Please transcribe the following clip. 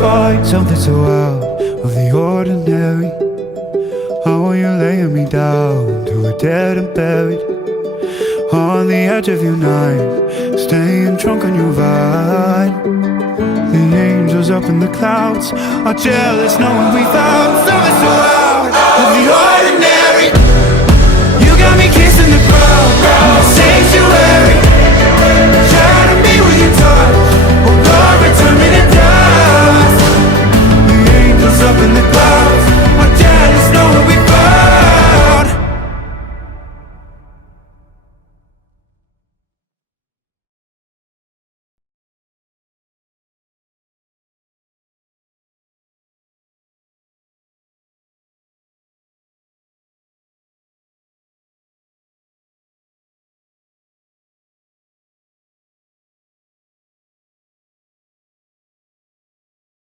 find something so out of the ordinary. How are you laying me down to a dead and buried on the edge of your night, staying drunk on your vine. The angels up in the clouds are jealous knowing we found something so out of the ordinary. You got me kissing the ground in the sanctuary, trying to be with your touch.